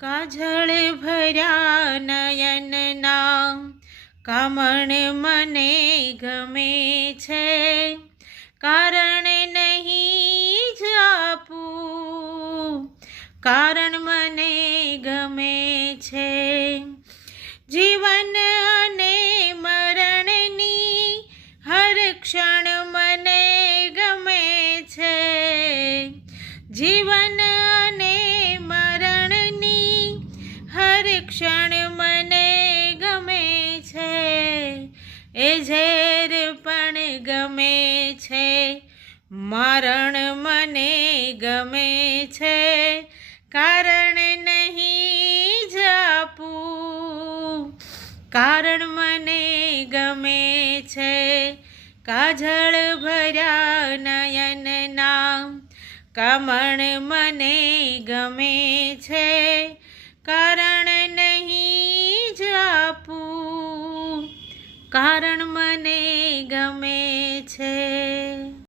કાજળ ભર્યા નયનના કામણ મને ગમે છે, કારણ નહીં જ આપું, કારણ મને ગમે છે. જીવન અને મરણની હર ક્ષણ મને ગમે છે, જીવન અને મરણની હર ક્ષણ મને ગમે છે. એ ઝેર પણ ગમે છે, મરણ મને ગમે છે, કારણ નહીં જ આપું, કારણ મને ગમે છે. કાજળ ભર્યા નયનના કામણ મને ગમે છે, કારણ નહીં જ આપું, કારણ મને ગમે છે.